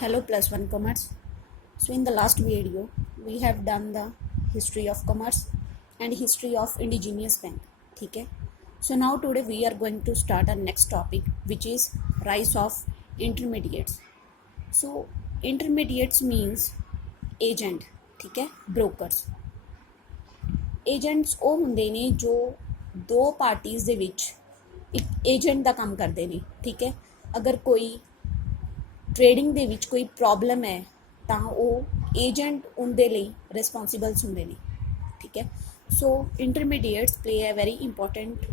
Hello plus one commerce. So in the last video we have done the history of commerce and history of indigenous bank. ठीक है. So now today we are going to start our next topic, which is rise of intermediates. So intermediates means agent. ठीक है, brokers. Agents ਉਹ ਹੁੰਦੇ ਨੇ ਜੋ ਦੋ parties ਦੇ ਵਿੱਚ ਇੱਕ ਏਜੰਟ ਦਾ ਕੰਮ ਕਰਦੇ ਨੇ. ਠੀਕ ਹੈ, ਅਗਰ ਕੋਈ ਟ੍ਰੇਡਿੰਗ ਦੇ ਵਿੱਚ ਕੋਈ ਪ੍ਰੋਬਲਮ ਹੈ ਤਾਂ ਉਹ ਏਜੰਟ ਉਹਦੇ ਲਈ ਰਿਸਪੋਂਸੀਬਲਸ ਹੁੰਦੇ ਨੇ. ਠੀਕ ਹੈ, so intermediates play a very important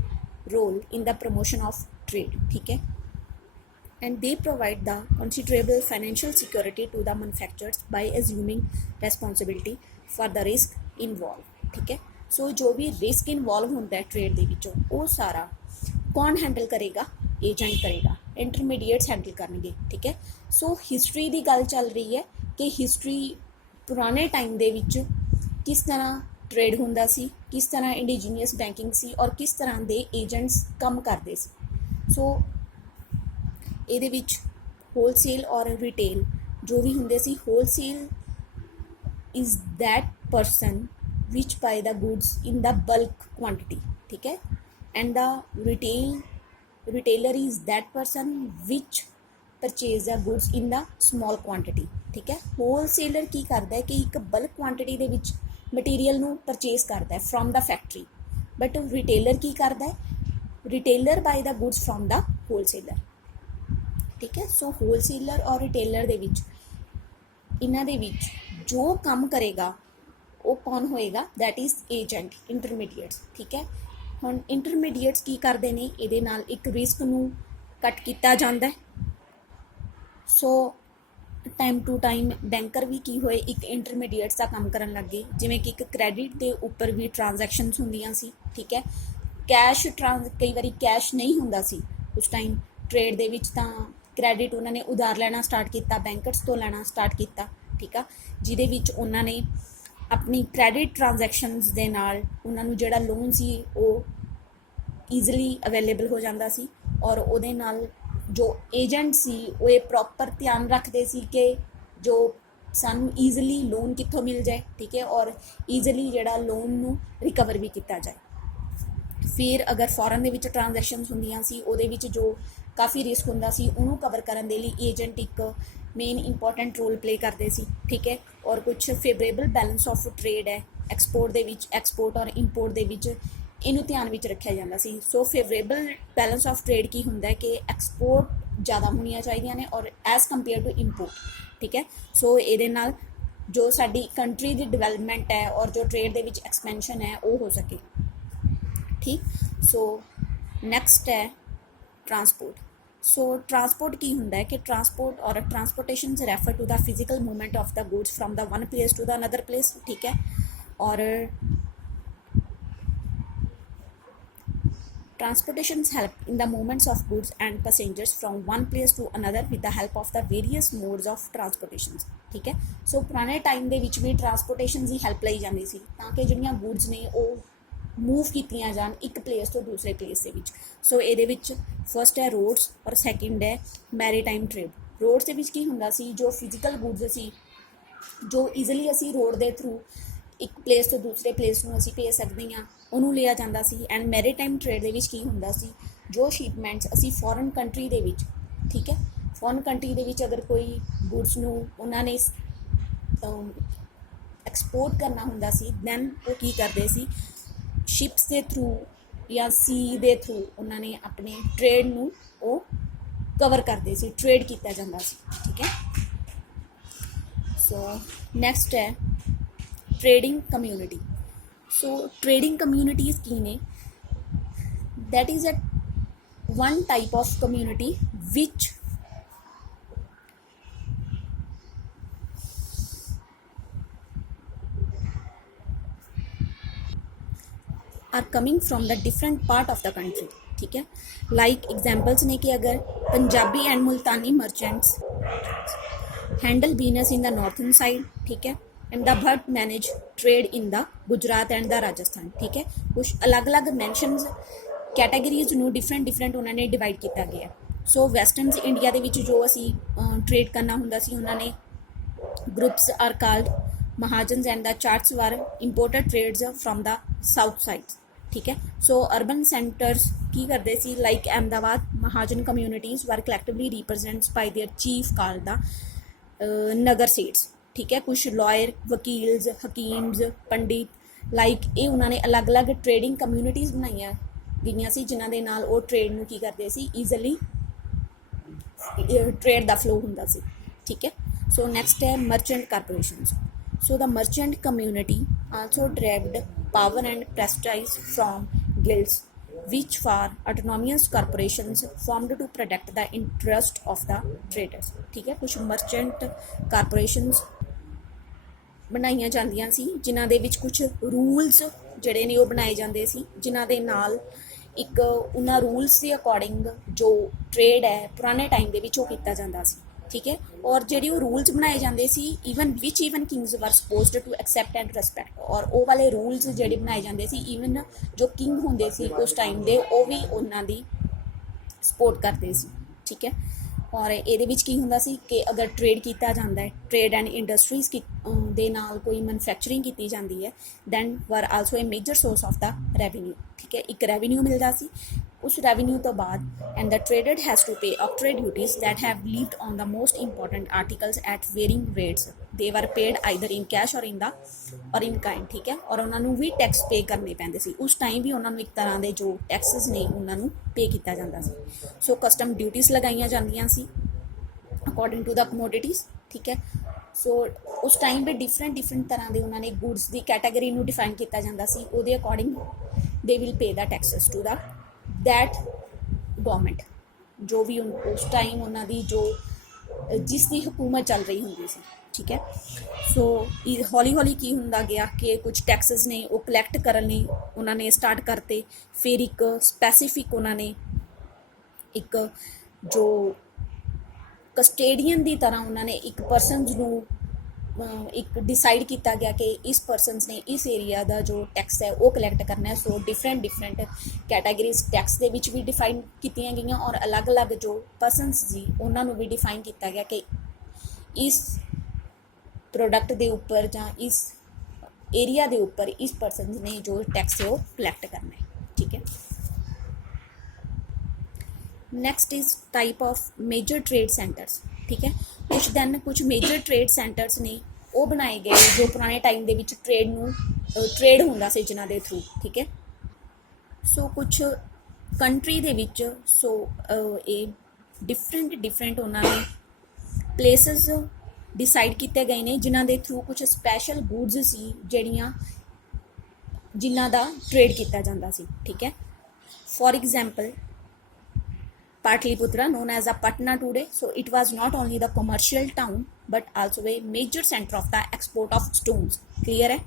role in the promotion of trade. ਠੀਕ ਹੈ, and they provide the considerable financial security to the manufacturers by assuming responsibility for the risk involved. ठीक है, सो जो भी रिस्क इन्वॉल्व होता है trade ਦੇ ਵਿੱਚੋਂ ਉਹ ਸਾਰਾ ਕੌਣ ਹੈਂਡਲ ਕਰੇਗਾ? ਏਜੰਟ ਕਰੇਗਾ, ਇੰਟਰਮੀਡੀਏਟਸ ਹੈਂਡਲ ਕਰਨਗੇ. ਠੀਕ ਹੈ, ਸੋ ਹਿਸਟਰੀ ਦੀ ਗੱਲ ਚੱਲ ਰਹੀ ਹੈ ਕਿ ਹਿਸਟਰੀ ਪੁਰਾਣੇ ਟਾਈਮ ਦੇ ਵਿੱਚ ਕਿਸ ਤਰ੍ਹਾਂ ਟ੍ਰੇਡ ਹੁੰਦਾ ਸੀ, ਕਿਸ ਤਰ੍ਹਾਂ ਇੰਡੀਜੀਨੀਅਸ ਬੈਂਕਿੰਗ ਸੀ ਔਰ ਕਿਸ ਤਰ੍ਹਾਂ ਦੇ ਏਜੰਟਸ ਕੰਮ ਕਰਦੇ ਸੀ. ਸੋ ਇਹਦੇ ਵਿੱਚ ਹੋਲਸੇਲ ਔਰ ਰਿਟੇਲ ਜੋ ਵੀ ਹੁੰਦੇ ਸੀ. Wholesale is that person which buy the goods in the bulk quantity. ठीक है, and the retailer is that person which purchase the goods in the small quantity. ठीक है, wholesaler ਕੀ ਕਰਦਾ ਹੈ ਕਿ ਇੱਕ bulk quantity ਦੇ ਵਿੱਚ ਮਟੀਰੀਅਲ ਨੂੰ ਪਰਚੇਸ ਕਰਦਾ ਹੈ from the factory, but retailer ਕੀ ਕਰਦਾ ਹੈ? retailer buy the goods from the wholesaler. ਠੀਕ ਹੈ, ਸੋ wholesaler ਔਰ retailer ਦੇ ਵਿੱਚ ਇਹਨਾਂ ਦੇ ਵਿੱਚ ਜੋ ਕੰਮ ਕਰੇਗਾ ਉਹ ਕੌਣ ਹੋਏਗਾ? That is agent, intermediates. ਠੀਕ ਹੈ, ਹੁਣ ਇੰਟਰਮੀਡੀਏਟਸ ਕੀ ਕਰਦੇ ਨੇ? ਇਹਦੇ ਨਾਲ ਇੱਕ ਰਿਸਕ ਨੂੰ ਕੱਟ ਕੀਤਾ ਜਾਂਦਾ ਹੈ. ਸੋ ਟਾਈਮ ਟੂ ਟਾਈਮ ਬੈਂਕਰ ਵੀ ਕੀ ਹੋਏ, ਇੱਕ ਇੰਟਰਮੀਡੀਏਟਸ ਦਾ ਕੰਮ ਕਰਨ ਲੱਗ ਗਏ. ਜਿਵੇਂ ਕਿ ਇੱਕ ਕ੍ਰੈਡਿਟ ਦੇ ਉੱਪਰ ਵੀ ਟ੍ਰਾਂਜੈਕਸ਼ਨਸ ਹੁੰਦੀਆਂ ਸੀ. ਠੀਕ ਹੈ, ਕਈ ਵਾਰੀ ਕੈਸ਼ ਨਹੀਂ ਹੁੰਦਾ ਸੀ ਉਸ ਟਾਈਮ ਟ੍ਰੇਡ ਦੇ ਵਿੱਚ, ਤਾਂ ਕ੍ਰੈਡਿਟ ਉਹਨਾਂ ਨੇ ਉਧਾਰ ਲੈਣਾ ਸਟਾਰਟ ਕੀਤਾ, ਬੈਂਕਰਸ ਤੋਂ ਲੈਣਾ ਸਟਾਰਟ ਕੀਤਾ. ਠੀਕ ਆ, ਜਿਹਦੇ ਵਿੱਚ ਉਹਨਾਂ ਨੇ ਆਪਣੀ ਕ੍ਰੈਡਿਟ ਟ੍ਰਾਂਜੈਕਸ਼ਨਸ ਦੇ ਨਾਲ ਉਹਨਾਂ ਨੂੰ ਜਿਹੜਾ ਲੋਨ ਸੀ ਉਹ ਈਜ਼ਲੀ ਅਵੇਲੇਬਲ ਹੋ ਜਾਂਦਾ ਸੀ. ਔਰ ਉਹਦੇ ਨਾਲ ਜੋ ਏਜੰਟ ਸੀ ਉਹ ਇਹ ਪ੍ਰੋਪਰ ਧਿਆਨ ਰੱਖਦੇ ਸੀ ਕਿ ਜੋ ਸਾਨੂੰ ਈਜ਼ਲੀ ਲੋਨ ਕਿੱਥੋਂ ਮਿਲ ਜਾਏ. ਠੀਕ ਹੈ, ਔਰ ਈਜ਼ਲੀ ਜਿਹੜਾ ਲੋਨ ਨੂੰ ਰਿਕਵਰ ਵੀ ਕੀਤਾ ਜਾਏ. ਫਿਰ ਅਗਰ ਫੋਰਨ ਦੇ ਵਿੱਚ ਟ੍ਰਾਂਜੈਕਸ਼ਨਸ ਹੁੰਦੀਆਂ ਸੀ ਉਹਦੇ ਵਿੱਚ ਜੋ ਕਾਫੀ ਰਿਸਕ ਹੁੰਦਾ ਸੀ ਉਹਨੂੰ ਕਵਰ ਕਰਨ ਦੇ ਲਈ ਏਜੰਟ ਇੱਕ ਮੇਨ ਇੰਪੋਰਟੈਂਟ ਰੋਲ ਪਲੇ ਕਰਦੇ ਸੀ. ਠੀਕ ਹੈ, ਔਰ ਕੁਛ ਫੇਵਰੇਬਲ ਬੈਲੈਂਸ ਆਫ ਟ੍ਰੇਡ ਹੈ ਐਕਸਪੋਰਟ ਦੇ ਵਿੱਚ, ਐਕਸਪੋਰਟ ਔਰ ਇੰਪੋਰਟ ਦੇ ਵਿੱਚ ਇਹਨੂੰ ਧਿਆਨ ਵਿੱਚ ਰੱਖਿਆ ਜਾਂਦਾ ਸੀ. ਸੋ ਫੇਵਰੇਬਲ ਬੈਲੈਂਸ ਆਫ ਟ੍ਰੇਡ ਕੀ ਹੁੰਦਾ ਹੈ ਕਿ ਐਕਸਪੋਰਟ ਜ਼ਿਆਦਾ ਹੋਣੀਆਂ ਚਾਹੀਦੀਆਂ ਨੇ ਔਰ ਐਜ਼ ਕੰਪੇਅਰ ਟੂ ਇੰਪੋਰਟ. ਠੀਕ ਹੈ, ਸੋ ਇਹਦੇ ਨਾਲ ਜੋ ਸਾਡੀ ਕੰਟਰੀ ਦੀ ਡਿਵੈਲਪਮੈਂਟ ਹੈ ਔਰ ਜੋ ਟ੍ਰੇਡ ਦੇ ਵਿੱਚ ਐਕਸਪੈਂਸ਼ਨ ਹੈ ਉਹ ਹੋ ਸਕੇ. ਠੀਕ, ਸੋ ਨੈਕਸਟ ਹੈ ਟਰਾਂਸਪੋਰਟ. ਸੋ ਟਰਾਂਸਪੋਰਟ ਕੀ ਹੁੰਦਾ ਹੈ ਕਿ ਟਰਾਂਸਪੋਰਟ ਔਰ transportation refer to the physical movement of the goods from the one place to the another place. ਠੀਕ ਹੈ, ਔਰ transportations help in the movements of goods and passengers from one place to another with the help of the various modes of transportations. ਠੀਕ ਹੈ, ਸੋ ਪੁਰਾਣੇ time ਦੇ ਵਿੱਚ ਵੀ transportation ਦੀ help ਲਈ ਜਾਂਦੀ ਸੀ ਤਾਂ ਕਿ ਜਿਹੜੀਆਂ ਗੁੱਡਸ ਨੇ ਉਹ ਮੂਵ ਕੀਤੀਆਂ ਜਾਣ ਇੱਕ ਪਲੇਸ ਤੋਂ ਦੂਸਰੇ ਪਲੇਸ ਦੇ ਵਿੱਚ. ਸੋ ਇਹਦੇ ਵਿੱਚ ਫਸਟ ਹੈ ਰੋਡਸ ਔਰ ਸੈਕਿੰਡ ਹੈ ਮੈਰੀਟਾਈਮ ਟ੍ਰੇਡ. ਰੋਡਸ ਦੇ ਵਿੱਚ ਕੀ ਹੁੰਦਾ ਸੀ? ਜੋ ਫਿਜ਼ੀਕਲ ਗੁੱਡਸ ਸੀ ਜੋ ਈਜ਼ੀਲੀ ਅਸੀਂ ਰੋਡ ਦੇ ਥਰੂ ਇੱਕ ਪਲੇਸ ਤੋਂ ਦੂਸਰੇ ਪਲੇਸ ਨੂੰ ਅਸੀਂ ਭੇਜ ਸਕਦੇ ਹਾਂ ਉਹਨੂੰ ਲਿਆ ਜਾਂਦਾ ਸੀ. ਐਂਡ ਮੈਰੀਟਾਈਮ ਟ੍ਰੇਡ ਦੇ ਵਿੱਚ ਕੀ ਹੁੰਦਾ ਸੀ? ਜੋ ਸ਼ਿਪਮੈਂਟਸ ਅਸੀਂ ਫੋਰਨ ਕੰਟਰੀ ਦੇ ਵਿੱਚ, ਠੀਕ ਹੈ, ਫੋਰਨ ਕੰਟਰੀ ਦੇ ਵਿੱਚ ਅਗਰ ਕੋਈ ਗੁੱਡਸ ਨੂੰ ਉਹਨਾਂ ਨੇ ਐਕਸਪੋਰਟ ਕਰਨਾ ਹੁੰਦਾ ਸੀ ਦੈਨ ਉਹ ਕੀ ਕਰਦੇ ਸੀ? ਸ਼ਿਪਸ ਦੇ ਥਰੂ ਜਾਂ ਸੀ ਦੇ ਥਰੂ ਉਹਨਾਂ ਨੇ ਆਪਣੇ ਟ੍ਰੇਡ ਨੂੰ ਉਹ ਕਵਰ ਕਰਦੇ ਸੀ, ਟ੍ਰੇਡ ਕੀਤਾ ਜਾਂਦਾ ਸੀ. ਠੀਕ ਹੈ, ਸੋ ਨੈਕਸਟ ਹੈ ਟ੍ਰੇਡਿੰਗ ਕਮਿਊਨਿਟੀ. ਸੋ ਟ੍ਰੇਡਿੰਗ ਕਮਿਊਨਿਟੀਜ਼ ਕੀ ਨੇ? that is a one type of community which are coming from the different part of the country. ठीक है, like examples ने कि अगर Punjabi and Multani merchants handle business in the northern side, ठीक है, and the Bhatt manage trade in the Gujarat and the Rajasthan. ठीक है, कुछ अलग अलग mentions कैटेगरीज ਨੂੰ ਡਿਫਰੈਂਟ ਉਹਨਾਂ ਨੇ ਡਿਵਾਈਡ ਕੀਤਾ ਗਿਆ. ਸੋ ਵੈਸਟਰਨ ਇੰਡੀਆ ਦੇ ਵਿੱਚ ਜੋ ਅਸੀਂ ਟ੍ਰੇਡ ਕਰਨਾ ਹੁੰਦਾ ਸੀ, ਉਹਨਾਂ ਨੇ groups are called mahajans and the charts were imported trades from the south sides, ठीक है। सो अर्बन सेंटर्स की करते सी like Ahmedabad, Mahajan communities were collectively represents by their chief called the nagarseths, ठीक है। कुछ लॉयर, वकील्स, हकीम्स, पंडित लाइक ये उन्होंने अलग अलग ट्रेडिंग कम्यूनिटीज़ बनाई गई सी, जिन्हां दे नाल वो ट्रेड नूं की करते सी ईजली ट्रेड दा फ्लो हुंदा सी, ठीक है। सो नैक्सट है merchant corporations. So the merchant community also derived power and prestige from guilds which were autonomous corporations formed to protect the interest of the traders, ठीक है। कुछ मर्चेंट कारपोरेशंस ਬਣਾਈਆਂ ਜਾਂਦੀਆਂ ਸੀ, ਜਿਨ੍ਹਾਂ ਦੇ ਵਿੱਚ ਕੁਝ ਰੂਲਸ ਜਿਹੜੇ ਨੇ ਉਹ ਬਣਾਏ ਜਾਂਦੇ ਸੀ, ਜਿਨ੍ਹਾਂ ਦੇ ਨਾਲ ਇੱਕ ਉਹਨਾਂ ਰੂਲਸ ਦੇ ਅਕੋਰਡਿੰਗ ਜੋ ਟ੍ਰੇਡ ਹੈ ਪੁਰਾਣੇ ਟਾਈਮ ਦੇ ਵਿੱਚ ਉਹ ਕੀਤਾ ਜਾਂਦਾ ਸੀ, ਠੀਕ ਹੈ। ਔਰ ਜਿਹੜੇ ਉਹ ਰੂਲਸ ਬਣਾਏ ਜਾਂਦੇ ਸੀ even kings were supposed to accept and respect, ਔਰ ਉਹ ਵਾਲੇ ਰੂਲਸ ਜਿਹੜੇ ਬਣਾਏ ਜਾਂਦੇ ਸੀ ਈਵਨ ਜੋ ਕਿੰਗ ਹੁੰਦੇ ਸੀ ਉਸ ਟਾਈਮ ਦੇ ਉਹ ਵੀ ਉਹਨਾਂ ਦੀ ਸਪੋਰਟ ਕਰਦੇ ਸੀ, ਠੀਕ ਹੈ। ਔਰ ਇਹਦੇ ਵਿੱਚ ਕੀ ਹੁੰਦਾ ਸੀ ਕਿ ਅਗਰ ਟ੍ਰੇਡ ਕੀਤਾ ਜਾਂਦਾ ਹੈ, ਟ੍ਰੇਡ ਐਂਡ ਇੰਡਸਟਰੀਜ਼ ਦੇ ਨਾਲ ਕੋਈ ਮੈਨੂਫੈਕਚਰਿੰਗ ਕੀਤੀ ਜਾਂਦੀ ਹੈ, ਦੈਨ ਵਰ also A major source of the revenue, ਠੀਕ ਹੈ। ਇੱਕ ਰੈਵਨਿਊ ਮਿਲਦਾ ਸੀ, ਉਸ ਰੈਵਨਿਊ ਤੋਂ ਬਾਅਦ and the traded has to pay act trade duties that have levied on the most important articles at varying rates, they were paid either in cash ਔਰ ਇਨ kind, ਠੀਕ ਹੈ। ਔਰ ਉਹਨਾਂ ਨੂੰ ਵੀ ਟੈਕਸ ਪੇ ਕਰਨੇ ਪੈਂਦੇ ਸੀ, ਉਸ ਟਾਈਮ ਵੀ ਉਹਨਾਂ ਨੂੰ ਇੱਕ ਤਰ੍ਹਾਂ ਦੇ ਜੋ ਟੈਕਸਿਸ ਨੇ ਉਹਨਾਂ ਨੂੰ ਪੇ ਕੀਤਾ ਜਾਂਦਾ ਸੀ। ਸੋ ਕਸਟਮ ਡਿਊਟੀਜ਼ ਲਗਾਈਆਂ ਜਾਂਦੀਆਂ ਸੀ ਅਕੋਰਡਿੰਗ ਟੂ ਦ ਕਮੋਡਿਟੀਜ਼, ਠੀਕ ਹੈ। ਸੋ ਉਸ ਟਾਈਮ ਵੀ ਡਿਫਰੈਂਟ ਤਰ੍ਹਾਂ ਦੇ ਉਹਨਾਂ ਨੇ ਗੁੱਡਸ ਦੀ ਕੈਟਾਗਰੀ ਨੂੰ ਡਿਫਾਈਨ ਕੀਤਾ ਜਾਂਦਾ ਸੀ, ਉਹਦੇ according they will pay the taxes to the that government, ਜੋ ਵੀ ਉਸ ਟਾਈਮ ਉਹਨਾਂ ਦੀ ਜੋ ਜਿਸ ਦੀ ਹਕੂਮਤ ਚੱਲ ਰਹੀ ਹੁੰਦੀ ਸੀ, ਠੀਕ ਹੈ। ਸੋ ਹੌਲੀ ਹੌਲੀ ਕੀ ਹੁੰਦਾ ਗਿਆ ਕਿ ਕੁਝ ਟੈਕਸਸ ਨੇ ਉਹ ਕਲੈਕਟ ਕਰਨ ਲਈ ਉਹਨਾਂ ਨੇ ਸਟਾਰਟ ਕਰਤੇ। ਫਿਰ ਇੱਕ ਸਪੈਸੀਫਿਕ ਉਹਨਾਂ ਨੇ ਇੱਕ ਜੋ ਕਸਟੇਡੀਅਨ ਦੀ ਤਰ੍ਹਾਂ ਉਹਨਾਂ ਨੇ ਇੱਕ ਪਰਸਨਸ ਨੂੰ ਇੱਕ ਡਿਸਾਈਡ ਕੀਤਾ ਗਿਆ ਕਿ ਇਸ ਪਰਸਨਸ ਨੇ ਇਸ ਏਰੀਆ ਦਾ ਜੋ ਟੈਕਸ ਹੈ ਉਹ ਕਲੈਕਟ ਕਰਨਾ ਹੈ। ਸੋ ਡਿਫਰੈਂਟ ਕੈਟਾਗਰੀਜ਼ ਟੈਕਸ ਦੇ ਵਿੱਚ ਵੀ ਡਿਫਾਈਨ ਕੀਤੀਆਂ ਗਈਆਂ, ਔਰ ਅਲੱਗ-ਅਲੱਗ ਜੋ ਪਰਸਨਸ ਸੀ ਉਹਨਾਂ ਨੂੰ ਵੀ ਡਿਫਾਈਨ ਕੀਤਾ ਗਿਆ ਕਿ ਇਸ ਪ੍ਰੋਡਕਟ ਦੇ ਉੱਪਰ ਜਾਂ ਇਸ ਏਰੀਆ ਦੇ ਉੱਪਰ ਇਸ ਪਰਸਨਸ ਨੇ ਜੋ ਟੈਕਸ ਹੈ ਉਹ ਕਲੈਕਟ ਕਰਨਾ ਹੈ, ਠੀਕ ਹੈ। Next is type of major trade centres, ਠੀਕ ਹੈ। ਕੁਛ ਮੇਜਰ ਟ੍ਰੇਡ ਸੈਂਟਰਸ ਨੇ ਉਹ ਬਣਾਏ ਗਏ ਜੋ ਪੁਰਾਣੇ ਟਾਈਮ ਦੇ ਵਿੱਚ ਟ੍ਰੇਡ ਹੁੰਦਾ ਸੀ ਜਿਨ੍ਹਾਂ ਦੇ ਥਰੂ, ਠੀਕ ਹੈ। ਸੋ ਕੁਛ ਕੰਟਰੀ ਦੇ ਵਿੱਚ ਇਹ ਡਿਫਰੈਂਟ ਉਹਨਾਂ ਨੇ ਪਲੇਸਿਸ ਡਿਸਾਈਡ ਕੀਤੇ ਗਏ ਨੇ ਜਿਨ੍ਹਾਂ ਦੇ ਥਰੂ ਕੁਛ ਸਪੈਸ਼ਲ ਗੁੱਡਸ ਸੀ ਜਿਨ੍ਹਾਂ ਦਾ ਟ੍ਰੇਡ ਕੀਤਾ ਜਾਂਦਾ ਸੀ, ਠੀਕ ਹੈ। For example Patliputra, known as a Patna today, so it was not only the commercial town but also a major center of the export of stones, clear hai।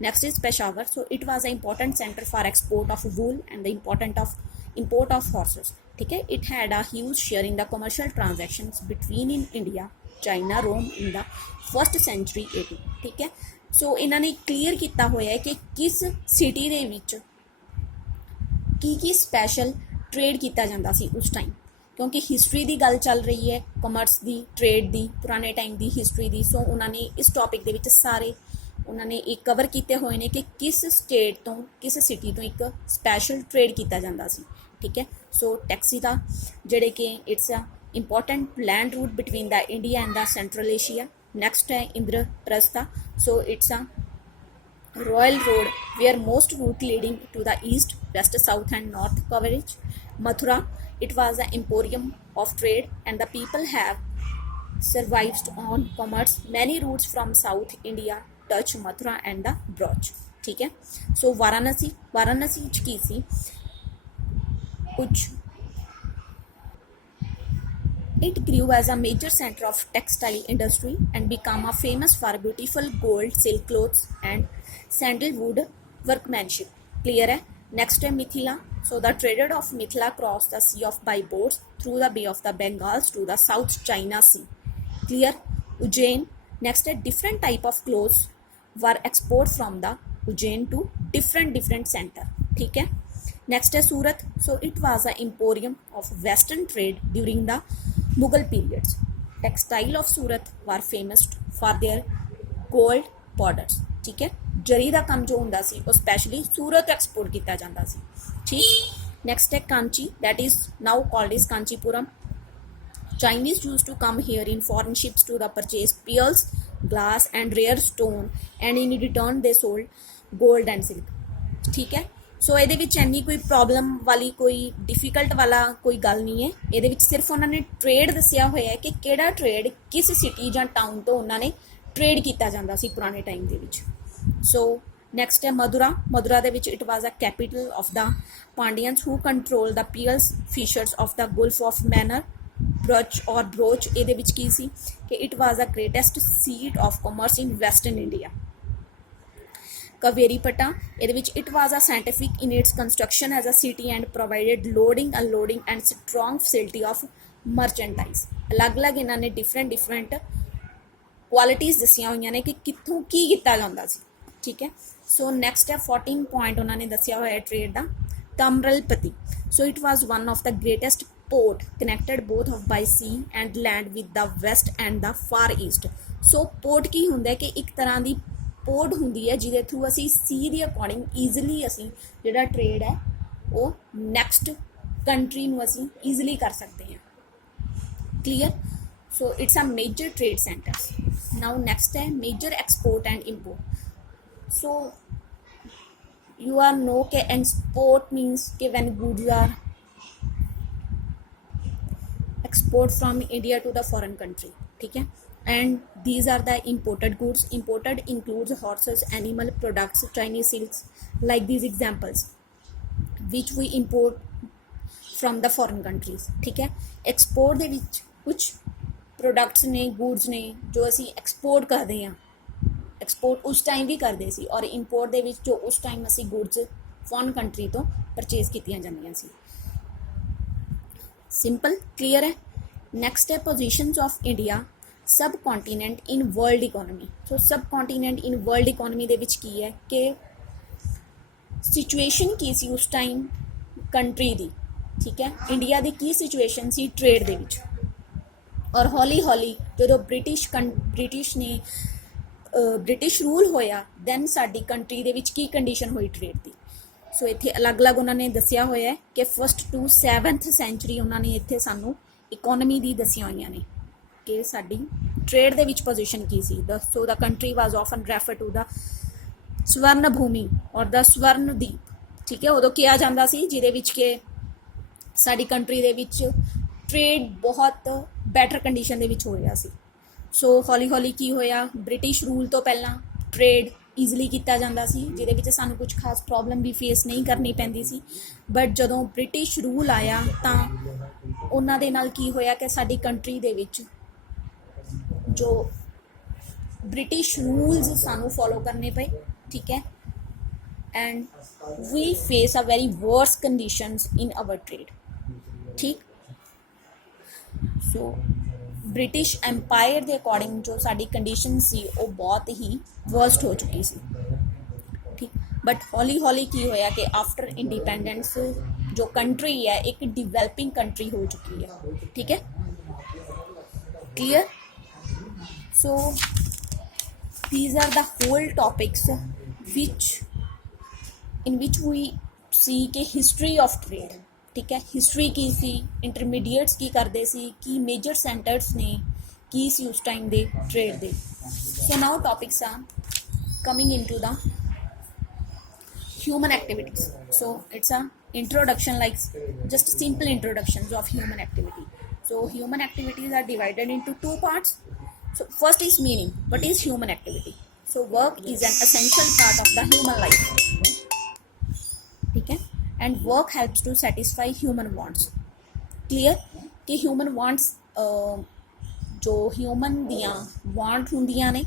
Next is Peshawar, so it was an important center for export of wool and the import of horses, ठीक है। It had a huge share in the commercial transactions between in India, China, Rome in the 1st century AD, ठीक है। सो इन्होंने clear किया होया है कि किस सिटी ਦੇ ਵਿੱਚ ਕੀ ਸਪੈਸ਼ਲ ट्रेड किया जाता सी उस टाइम, क्योंकि हिस्टरी की गल चल रही है, कॉमर्स की, ट्रेड की, पुराने टाइम की हिस्टरी की। सो उन्होंने इस टॉपिक के सारे उन्होंने एक कवर किए हुए हैं कि किस स्टेट तो किस सिटी तो एक स्पैशल ट्रेड किया जाता सी, ठीक है। सो टैक्सी का जोड़े कि it's a important land route between the India and the central Asia. Next है इंद्रप्रस्थ का, so it's a royal road where most route leading to the east, west, south and north coverage. Mathura, it was the emporium of trade and the people have survived on commerce. Many routes from South India touch Mathura and the Braj, ठीक है। So Varanasi की सी कुछ it grew as a major center of textile industry and became a famous for beautiful gold, silk clothes and sandalwood workmanship, clear है। Next है Mithila, so the traders of Mithila crossed the sea by boats through the Bay of the Bengals to the South China Sea, clear। Ujjain, next है different type of clothes were export from the Ujjain to different center, ठीक है। Next है सूरत. So it was an emporium of western trade during the Mughal periods. Textile of Surat were famous for their gold borders. ठीक है, जरी ਦਾ ਕੰਮ ਜੋ ਹੁੰਦਾ ਸੀ ਉਹ specially ਸੂਰਤ export ਕੀਤਾ ਜਾਂਦਾ ਸੀ. ਠੀਕ. Next है Kanchi, that is now called as Kanchipuram. Chinese used to come here in foreign ships to the purchase pearls, glass and rare stone, and in return they sold gold and silk. ठीक है. ਸੋ ਇਹਦੇ ਵਿੱਚ ਇੰਨੀ ਕੋਈ problem ਵਾਲੀ ਕੋਈ difficult ਵਾਲਾ ਕੋਈ ਗੱਲ ਨਹੀਂ ਹੈ. ਇਹਦੇ ਵਿੱਚ ਸਿਰਫ ਉਹਨਾਂ ਨੇ ਟ੍ਰੇਡ ਦੱਸਿਆ ਹੋਇਆ ਹੈ ਕਿ ਕਿਹੜਾ ਟ੍ਰੇਡ ਕਿਸ ਸਿਟੀ ਜਾਂ ਟਾਊਨ ਤੋਂ ਉਹਨਾਂ ਨੇ ਟ੍ਰੇਡ ਕੀਤਾ ਜਾਂਦਾ ਸੀ ਪੁਰਾਣੇ ਟਾਈਮ ਦੇ ਵਿੱਚ. ਸੋ ਨੈਕਸਟ ਹੈ ਮਧੁਰਾ. ਮਧੁਰਾ ਦੇ ਵਿੱਚ it was a capital of the Pandyans who control the pearls fishers of the gulf of Mannar Broach. ਇਹਦੇ ਵਿੱਚ ਕੀ ਸੀ ਕਿ it was a greatest seat of commerce in western India. Kaveripata, ਇਹਦੇ ਵਿੱਚ it was a scientific in its construction as a city and provided loading, unloading and strong facility of merchandise. ਅਲੱਗ-ਅਲੱਗ ਇਹਨਾਂ ਨੇ different ਕੁਆਲਿਟੀਜ਼ ਦੱਸੀਆਂ ਹੋਈਆਂ ਨੇ ਕਿ ਕਿੱਥੋਂ ਕੀ ਕੀਤਾ ਜਾਂਦਾ ਸੀ. ਠੀਕ ਹੈ. ਸੋ ਨੈਕਸਟ ਹੈ 14 ਪੁਆਇੰਟ ਉਹਨਾਂ ਨੇ ਦੱਸਿਆ ਹੋਇਆ ਟ੍ਰੇਡ ਦਾ. Tamralipti. So it was one of the greatest port connected both of by sea and land with the west and the far east. So port ਕੀ ਹੁੰਦਾ ਕਿ ਇੱਕ ਤਰ੍ਹਾਂ ਦੀ ਪੋਰਟ ਹੁੰਦੀ ਹੈ ਜਿਹਦੇ ਥਰੂ ਅਸੀਂ ਸੀ ਦੇ ਅਕੋਰਡਿੰਗ ਈਜ਼ੀਲੀ ਅਸੀਂ ਜਿਹੜਾ ਟ੍ਰੇਡ ਹੈ ਉਹ ਨੈਕਸਟ ਕੰਟਰੀ ਨੂੰ ਅਸੀਂ ਈਜ਼ੀਲੀ ਕਰ ਸਕਦੇ ਹਾਂ. Clear. So it's a major trade centres. Now next ਹੈ major export and import. So you are know ਕਿ ਐਕਸਪੋਰਟ ਮੀਨਸ ਕਿ when goods are export from India to the foreign country. ठीक है. And these are the imported goods. Imported includes horses, animal products, Chinese silks, like these examples which we import from the foreign countries. ठीक है. Export ਦੇ ਵਿੱਚ ਕੁਝ products ਨੇ, goods ਨੇ ਜੋ ਅਸੀਂ export ਕਰਦੇ ਹਾਂ. export ਉਸ ਟਾਈਮ ਵੀ ਕਰਦੇ ਸੀ ਔਰ import ਦੇ ਵਿੱਚ ਜੋ ਉਸ ਟਾਈਮ ਅਸੀਂ goods foreign country ਤੋਂ purchase ਕੀਤੀਆਂ ਜਾਂਦੀਆਂ ਸੀ. सिंपल. क्लियर है. नेक्स्ट है पोजीशंस ऑफ इंडिया सब कॉन्टीनेंट इन वर्ल्ड इकोनॉमी. सो सब कॉन्टीनेंट इन वर्ल्ड इकोनॉमी ਦੇ ਵਿੱਚ ਕੀ ਹੈ ਕਿ ਸਿਚੁਏਸ਼ਨ ਕੀ ਸੀ ਉਸ ਟਾਈਮ ਕੰਟਰੀ ਦੀ. ਠੀਕ ਹੈ. ਇੰਡੀਆ ਦੀ ਕੀ ਸਿਚੁਏਸ਼ਨ ਸੀ ਟ੍ਰੇਡ ਦੇ ਵਿੱਚ ਔਰ ਹੌਲੀ ਹੌਲੀ ਜਦੋਂ ਬ੍ਰਿਟਿਸ਼ ਰੂਲ ਹੋਇਆ ਦੈਨ ਸਾਡੀ ਕੰਟਰੀ ਦੇ ਵਿੱਚ ਕੀ ਕੰਡੀਸ਼ਨ ਹੋਈ ਟ੍ਰੇਡ ਦੀ. ਸੋ ਇੱਥੇ ਅਲੱਗ-ਅਲੱਗ ਉਹਨਾਂ ਨੇ ਦੱਸਿਆ ਹੋਇਆ ਹੈ ਕਿ 1st to 7th ਸੈਂਚੁਰੀ ਉਹਨਾਂ ਨੇ ਇੱਥੇ ਸਾਨੂੰ ਇਕੋਨਮੀ ਦੀ ਦੱਸੀਆਂ ਹੋਈਆਂ ਨੇ ਕਿ ਸਾਡੀ ਟ੍ਰੇਡ ਦੇ ਵਿੱਚ ਪੋਜੀਸ਼ਨ ਕੀ ਸੀ. So the country was often refer to the Swarna Bhumi or the ਸਵਰਨ ਦੀਪ. ਠੀਕ ਹੈ. ਉਦੋਂ ਕਿਹਾ ਜਾਂਦਾ ਸੀ ਜਿਹਦੇ ਵਿੱਚ ਕਿ ਸਾਡੀ ਕੰਟਰੀ ਦੇ ਵਿੱਚ ਟ੍ਰੇਡ ਬਹੁਤ ਬੈਟਰ ਕੰਡੀਸ਼ਨ ਦੇ ਵਿੱਚ ਹੋ ਰਿਹਾ ਸੀ. ਸੋ ਹੌਲੀ ਹੌਲੀ ਕੀ ਹੋਇਆ ਬ੍ਰਿਟਿਸ਼ ਰੂਲ ਤੋਂ ਪਹਿਲਾਂ ਟ੍ਰੇਡ ਈਜ਼ੀਲੀ ਕੀਤਾ ਜਾਂਦਾ ਸੀ ਜਿਹਦੇ ਵਿੱਚ ਸਾਨੂੰ ਕੁਝ ਖਾਸ ਪ੍ਰੋਬਲਮ ਵੀ ਫੇਸ ਨਹੀਂ ਕਰਨੀ ਪੈਂਦੀ ਸੀ. ਬਟ ਜਦੋਂ ਬ੍ਰਿਟਿਸ਼ ਰੂਲ ਆਇਆ ਤਾਂ ਉਹਨਾਂ ਦੇ ਨਾਲ ਕੀ ਹੋਇਆ ਕਿ ਸਾਡੀ ਕੰਟਰੀ ਦੇ ਵਿੱਚ ਜੋ ਬ੍ਰਿਟਿਸ਼ ਰੂਲਸ ਸਾਨੂੰ ਫੋਲੋ ਕਰਨੇ ਪਏ. ਠੀਕ ਹੈ. And we face a very worse conditions in our trade. ਠੀਕ. ਸੋ ਬ੍ਰਿਟਿਸ਼ ਐम्पायर ਦੇ ਅਕੋਰਡਿੰਗ ਜੋ ਸਾਡੀ ਕੰਡੀਸ਼ਨ ਸੀ ਉਹ ਬਹੁਤ ਹੀ ਵਰਸਟ ਹੋ ਚੁੱਕੀ ਸੀ. ਠੀਕ. ਬਟ ਹੌਲੀ ਹੌਲੀ ਕੀ ਹੋਇਆ ਕਿ ਆਫਟਰ ਇੰਡੀਪੈਂਡੈਂਸ ਜੋ ਕੰਟਰੀ ਹੈ ਇੱਕ ਡਿਵੈਲਪਿੰਗ ਕੰਟਰੀ ਹੋ ਚੁੱਕੀ ਹੈ. ਠੀਕ ਹੈ. Clear. So these are the whole topics in which we see ਕਿ history of trade. ਠੀਕ ਹੈ. ਹਿਸਟਰੀ ਕੀ ਸੀ, ਇੰਟਰਮੀਡੀਏਟਸ ਕੀ ਕਰਦੇ ਸੀ, ਕੀ ਮੇਜਰ ਸੈਂਟਰਸ ਨੇ, ਕੀ ਸੀ ਉਸ ਟਾਈਮ ਦੇ ਟ੍ਰੇਡ ਦੇ. So now topics are coming in to the human activities. So it's a introduction, like just simple introductions of human activity. So human activities are divided into two parts. So first is meaning. What is human activity? So work is an essential part of the human life. ठीक है. And work helps to satisfy human wants. Clear? कि human wants जो human ਦੀਆਂ want ਹੁੰਦੀਆਂ ਨੇ,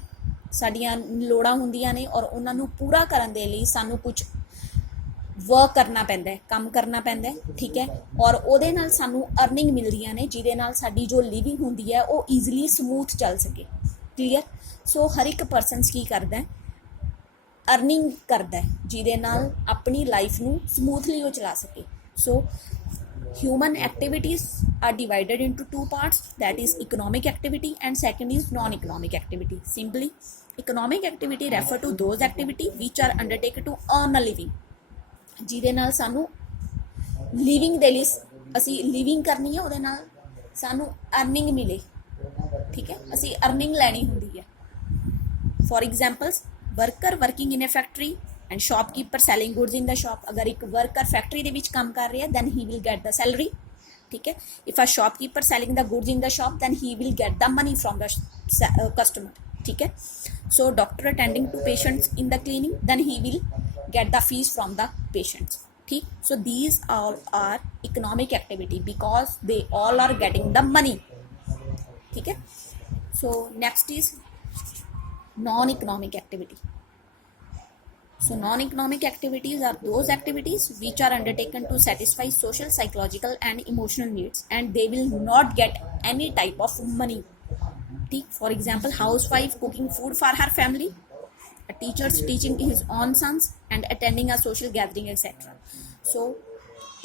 ਸਾਡੀਆਂ ਲੋੜਾਂ ਹੁੰਦੀਆਂ ਨੇ ਔਰ ਉਹਨਾਂ ਨੂੰ ਪੂਰਾ ਕਰਨ ਦੇ ਲਈ ਸਾਨੂੰ ਕੁਝ ਵਰਕ ਕਰਨਾ ਪੈਂਦਾ ਹੈ, ਕੰਮ ਕਰਨਾ ਪੈਂਦਾ ਹੈ. ਠੀਕ ਹੈ. ਔਰ ਉਹਦੇ ਨਾਲ ਸਾਨੂੰ ਅਰਨਿੰਗ ਮਿਲਦੀਆਂ ਨੇ ਜਿਹਦੇ ਨਾਲ ਸਾਡੀ ਜੋ ਲਿਵਿੰਗ ਹੁੰਦੀ ਹੈ ਉਹ ਈਜ਼ੀਲੀ ਸਮੂਥ ਚੱਲ ਸਕੇ. ਕਲੀਅਰ. ਸੋ ਹਰ ਇੱਕ ਪਰਸਨਸ ਕੀ ਕਰਦਾ ਹੈ अर्निंग करता है जिहदे नाल अपनी लाइफ नू समूथली वो चला सके। सो human activities are divided into two parts, that is economic activity and second is non-economic activity. Simply, economic activity refer to those activity which are undertaken to earn a living, ਜਿਹਦੇ ਨਾਲ ਸਾਨੂੰ living ਦੇ ਲਈ ਅਸੀਂ living ਕਰਨੀ ਹੈ, ਉਹਦੇ ਨਾਲ ਸਾਨੂੰ ਅਰਨਿੰਗ ਮਿਲੇ। ਠੀਕ ਹੈ, ਅਸੀਂ ਅਰਨਿੰਗ ਲੈਣੀ ਹੁੰਦੀ ਹੈ। For examples, worker working in A factory and shopkeeper selling goods in the shop. अगर एक वर्कर फैक्ट्री के विच काम कर रहा है then he will get the salary. ठीक है, if a shopkeeper selling the goods in the shop then he will get the money from the customer. ठीक है, so doctor attending to patients in the clinic then he will get the fees from the patients. ठीक, so these all are economic activity because they all are getting the money. ठीक है, so next is non-economic activity. So non-economic activities are those activities which are undertaken to satisfy social, psychological and emotional needs and they will not get any type of money. For example, housewife cooking food for her family, a teacher teaching his own sons and attending a social gathering etc. So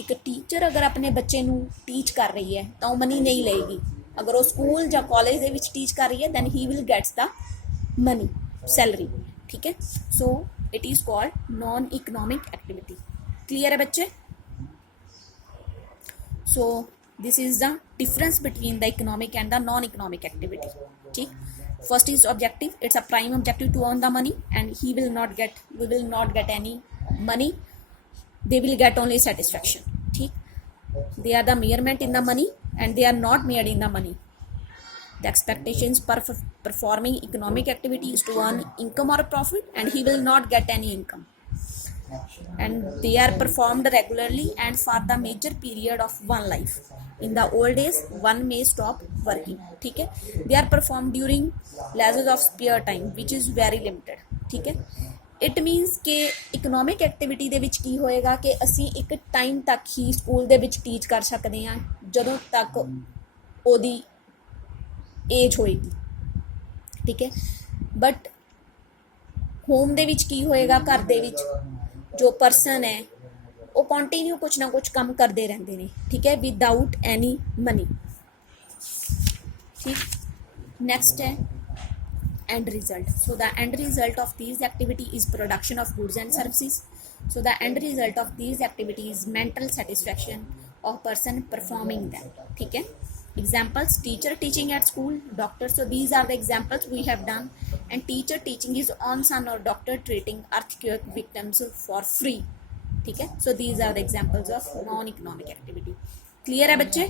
एक teacher अगर अपने बच्चे नू teach कर रही है तो money नहीं लेगी। अगर वो स्कूल या कॉलेज दे विच टीच कर रही है then he will gets the money salary. ठीक है, so it is called non economic activity. Clear है बच्चे? So this is the difference between the economic and the non economic activity. ठीक, first is objective, it's a prime objective to earn the money and we will not get any money, they will get only satisfaction. ठीक, they are the measurement in the money and they are not measured in the money. The expectations performing economic activity is to earn income or profit and he will not get any income, and they are performed regularly and for the major period of one life. In the old days one may stop working. ठीक है, they are performed during lapses of spare time which is very limited. ठीक है, it मीनस कि economic activity ਦੇ ਵਿੱਚ ਕੀ ਹੋਏਗਾ ਕਿ ਅਸੀਂ ਇੱਕ ਟਾਈਮ ਤੱਕ ਹੀ ਸਕੂਲ ਦੇ ਵਿੱਚ ਟੀਚ ਕਰ ਸਕਦੇ ਹਾਂ ਜਦੋਂ ਤੱਕ ਉਹਦੀ ਏਜ ਹੋਏਗੀ। ਠੀਕ ਹੈ, ਬਟ ਹੋਮ ਦੇ ਵਿੱਚ ਕੀ ਹੋਏਗਾ, ਘਰ ਦੇ ਵਿੱਚ ਜੋ ਪਰਸਨ ਹੈ ਉਹ ਕੰਟੀਨਿਊ ਕੁਛ ਨਾ ਕੁਛ ਕੰਮ ਕਰਦੇ ਰਹਿੰਦੇ ਨੇ। ਠੀਕ ਹੈ, ਵਿਦਆਊਟ ਐਨੀ ਮਨੀ। ठीक, नेक्स्ट है end result. So the end result of these activity is production of goods and services. So the end result of these activity is mental satisfaction of person performing them. ठीक है, examples, teacher teaching at school, doctor. So these are the examples we have done, and teacher teaching his own son or doctor treating earthquake victims for free. ठीक है, so these are the examples of non economic activity. Clear है बच्चे?